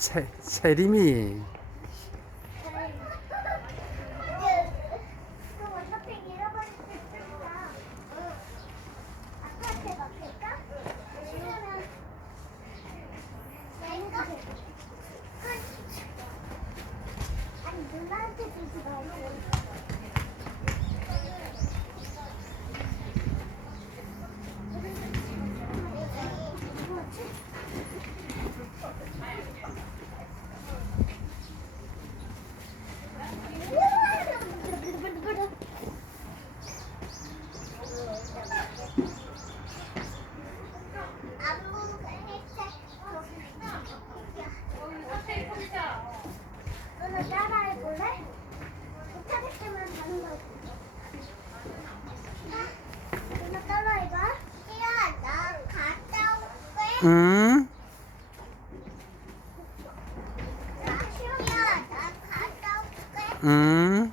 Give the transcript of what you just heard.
세림이. 그럼 어차피 잃어버릴 수 있으니까 아빠한테 맡길까? 아니면 내가 아니 누나한테 주지 말고 누나 따라해볼래? 못하겠지만 하는 거. 누나 따라해봐. 야, 나 갔다 올게. 응? 야, 나 갔다 올게. 응?